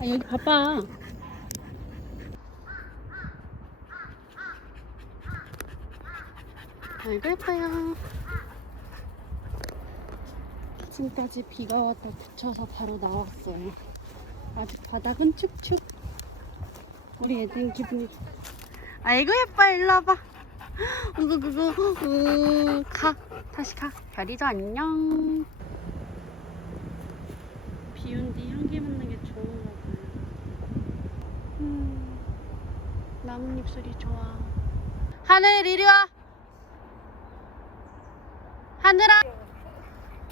아 여기 봐봐. 아이고 예뻐요. 지금까지 비가 왔다 그쳐서 바로 나왔어요. 아직 바닥은 축축. 우리 애들 기분이 좋- 아이고 예뻐 일로 와봐. 그거 그거 우, 가 다시 가. 별이도 안녕. 비온 뒤 향기 맡는 게 좋은가 봐요. 음, 나뭇잎 소리 좋아. 하늘 이리 와. 하늘아.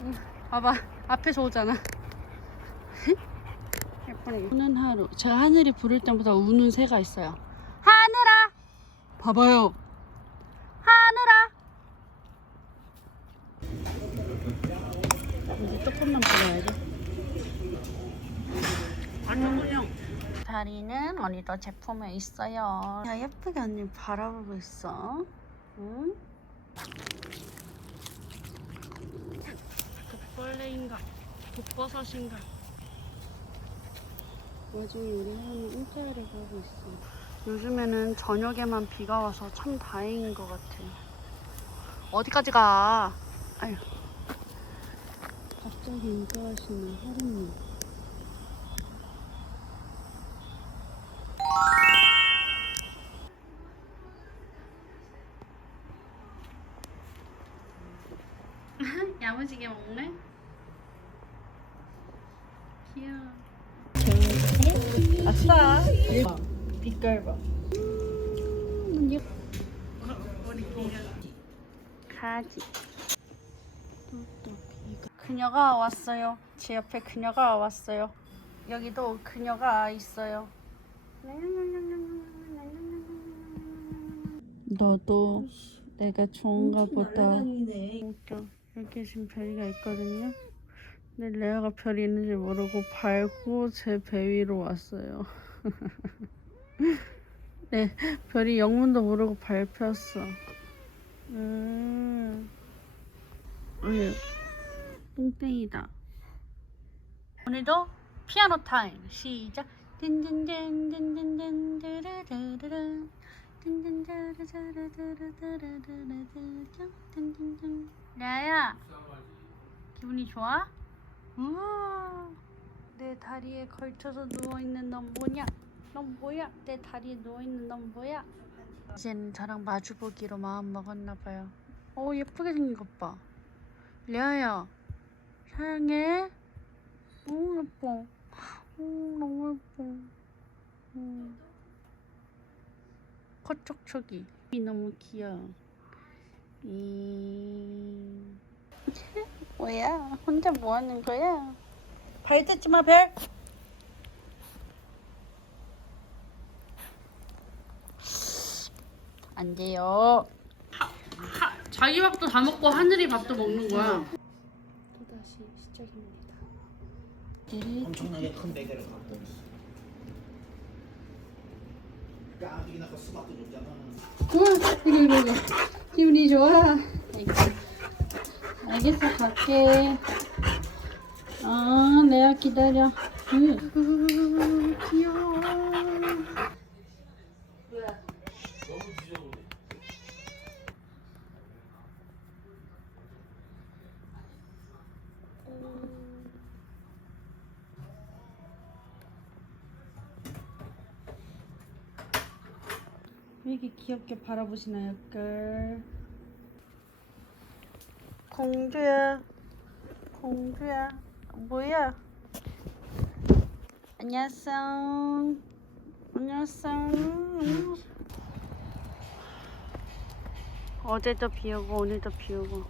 응, 봐봐 앞에서 오잖아. 예쁘네. 우는 하루. 제가 하늘이 부를 때마다 우는 새가 있어요. 하늘아. 봐봐요. 하늘아. 이제 조금만 불어야지. 안녕은요. 다리는 어디도 제품에 있어요. 야 예쁘게 언니 바라보고 있어. 응? 독벌레인가? 독버섯인가? 와중에 우리 하는 인테리어를 하고 있어. 요즘에는 저녁에만 비가 와서 참 다행인 것 같아. 어디까지 가? 아유. 갑자기 인사하시는 하루님. 먹네. 귀여워. 아싸. 빛깔 봐. 가지. 그녀가 왔어요. 제 옆에 그녀가 왔어요. 여기도 그녀가 있어요. 너도 내가 좋은가 보다. 웃 겨. 여기 지금 별이가 있거든요. 근데 레아가 별이 있는지 모르고 밟고 제 배 위로 왔어요. 네, 별이 영문도 모르고 밟혔어. 음. 아유, 똥땡이다. 오늘도 피아노 타임. 시작. 드 라야, 기분이 좋아? 우와. 내 다리에 걸쳐서 누워 있는 넌 뭐냐? 넌 뭐야? 내 다리에 누워 있는 넌 뭐야? 이제는 저랑 마주보기로 마음 먹었나 봐요. 오 예쁘게 생긴 것 봐. 레아야 사랑해. 너무 예뻐. 오 너무 예뻐. 음. 컷촉촉이 이 너무 귀여워. 이 뭐야? 혼자 뭐 하는 거야? 발 뜯지 마, 별. 안 돼요. 자기 밥도 다 먹고 하늘이 밥도 먹는 거야. 또 다시 시작입니다. 엄청나게 큰 베개를 갖고 있어. 까마귀나 그 수박도 줬잖아. 우와, 이거 이거. 기분이 좋아. 알겠어, 갈게. 아, 내가 기다려. 응. 귀여워. 이렇게 귀엽게 바라보시나요, 끌? 공주야, 공주야, 뭐야? 안녕하세요. 안녕하세요. 어제도 비 오고 오늘도 비 오고.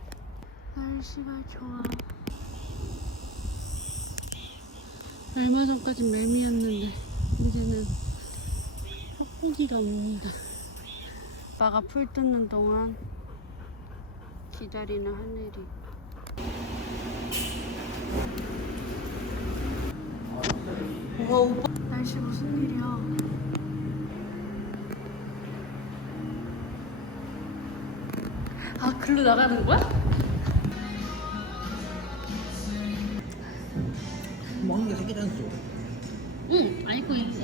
날씨가 좋아. 얼마 전까진 매미였는데 이제는 헛고기가 옵니다. 오빠가 풀 뜯는 동안 기다리는 하늘이. 와, 오빠. 날씨 무슨 일이야? 아, 글로 나가는 거야? 먹는 게 생기지 않죠? 응,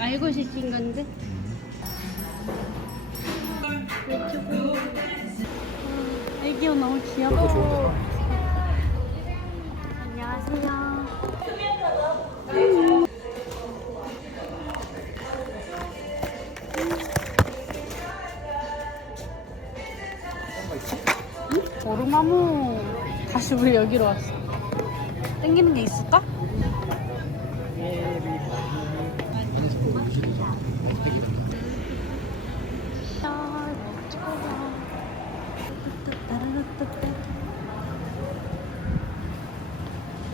알고 시킨 건데. 아, 애기가 너무 귀여워. 안녕하세요. 오르마무 다시 우리 여기로 왔어. 땡기는 게 있을까?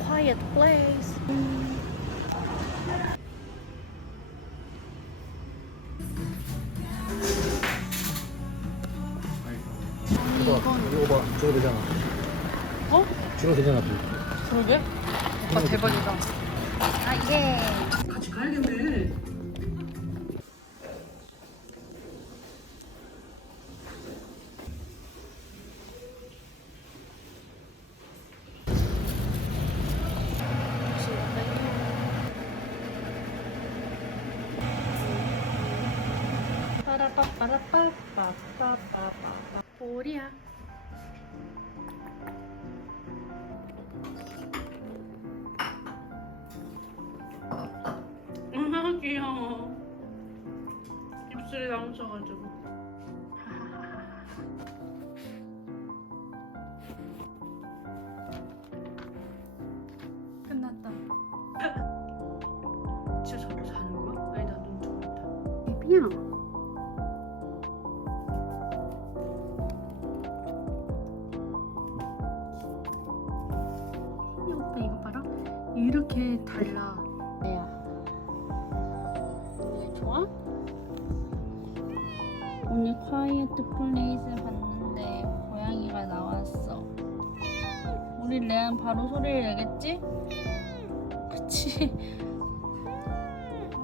Quiet place. 이거 봐, 이거 봐, 저거 되잖아. 어? 저거 되잖아. 그러게? 아 대박이다. 빠라빠빠라빠빠빠빠빠. 볼이야. 아 귀여워. 입술이 나오셔가지고. 이렇게 달라. 오늘 좋아? 오늘 콰이어트 플레이스 봤는데 고양이가 나왔어. 우리 레안 바로 소리를 내겠지? 그치?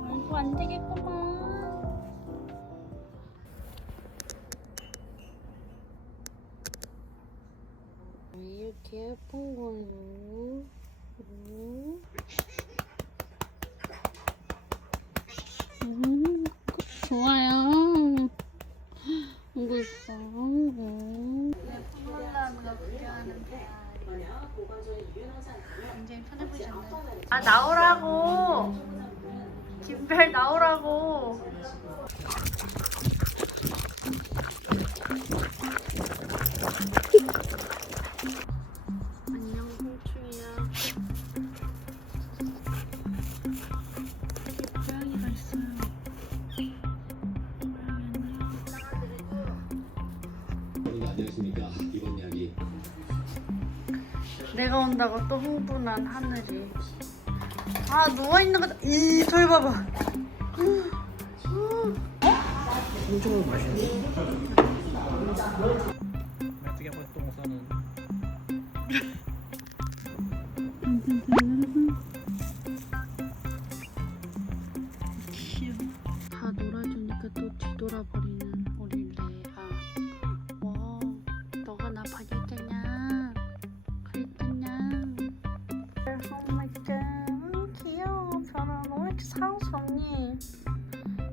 아이고 안 되겠구만. 이렇게 예쁜 걸로. 음. 좋아요. 이거 있어. 음. 굉장히 편해? 아 나오라고. 김별 나오라고. 내가 온다고 또 흥분한 하늘이. 아 누워 있는 거다. 이 저기 봐봐. 엄청 맛있네. 어떻게 한번 똥 싸는.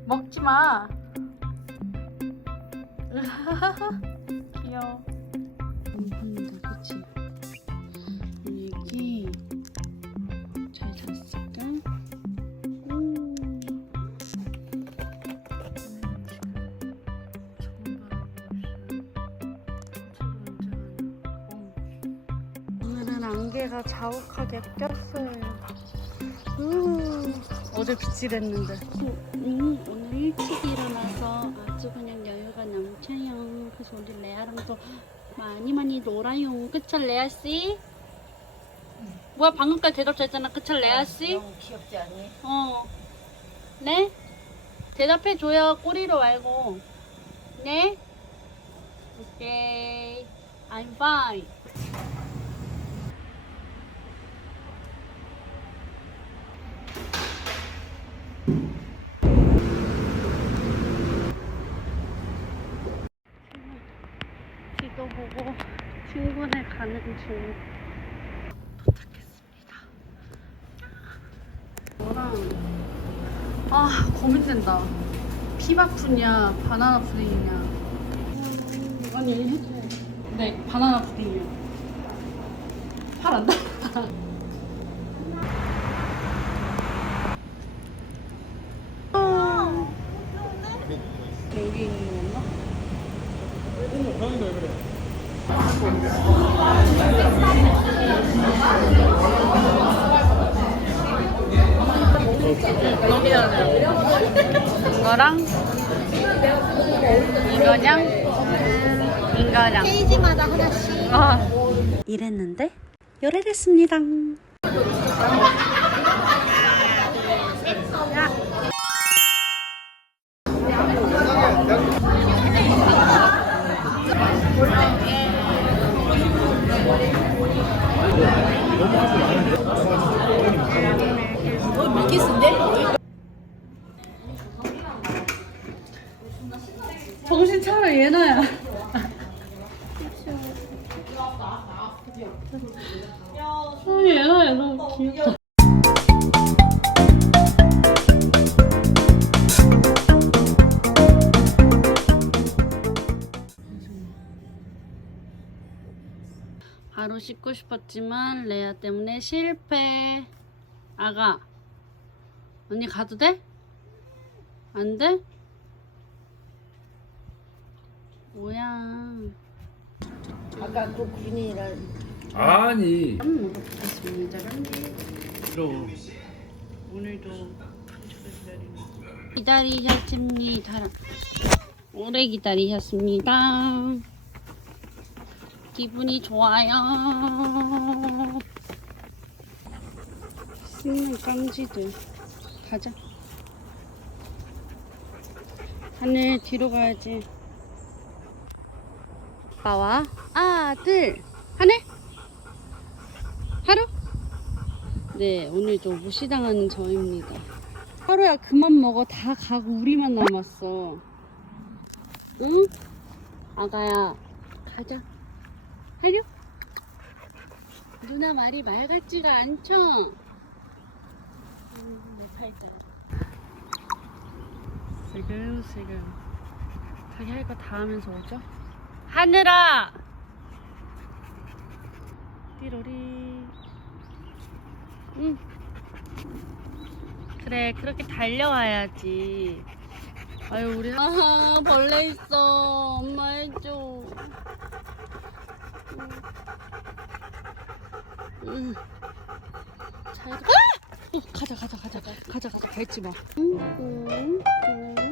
먹지 마. 귀여워. 공부한다, 그치? 우리 애기 잘 잤을까? 음. 오늘은 안개가 자욱하게 꼈어요. 우, 어제 빗질했는데. 음, 오늘 일찍 일어나서 아주 그냥 여유가 넘쳐요. 그래서 우리 레아랑 또 많이 많이 놀아요. 그쵸, 레아 씨? 뭐야 방금까지 대답 잘했잖아. 그쵸, 레아 씨? 너무 귀엽지 않니? 어. 네? 대답해줘요. 꼬리로 말고. 네? 오케이. I'm fine. 지도 보고 친구네 가는 중 너랑 아 고민된다. 피바푸냐 바나나 푸딩이냐. 음, 아니 해도 네 바나나 푸딩이요. 팔 안다. 여기 있는 건가? 이거랑 이거냥 이거랑. 페이지마다 하나씩. 아 이랬는데 열애됐습니다 정신 차려 얘나야. 어, 얘나야 너무 귀엽다. 바로 씻고 싶었지만 레아 때문에 실패. 아가 언니 가도 돼? 안 돼? 뭐야? 아까 그 군인이랑 아니. 한번 먹어보겠습니다. 싫어 오늘도 기다리셨습니다. 오래 기다리셨습니다. 기분이 좋아요. 씹는 깡지들 가자. 하늘 뒤로 가야지. 아빠와. 아들. 하늘 하루? 네 오늘도 무시당하는 저입니다. 하루야 그만 먹어. 다 가고 우리만 남았어. 응? 아가야 가자. 하루 누나 말이 말 같지가 않죠? 팔자가 슬금슬금. 자기 할 거 다 하면서 오죠? 하늘아! 띠로리. 응. 그래 그렇게 달려와야지. 아유 우리 아 벌레 있어. 엄마 해줘. 응. 잘 가. 아! 어, 가자 가자 가자 가자 가자 밟지 마 응, 응, 응.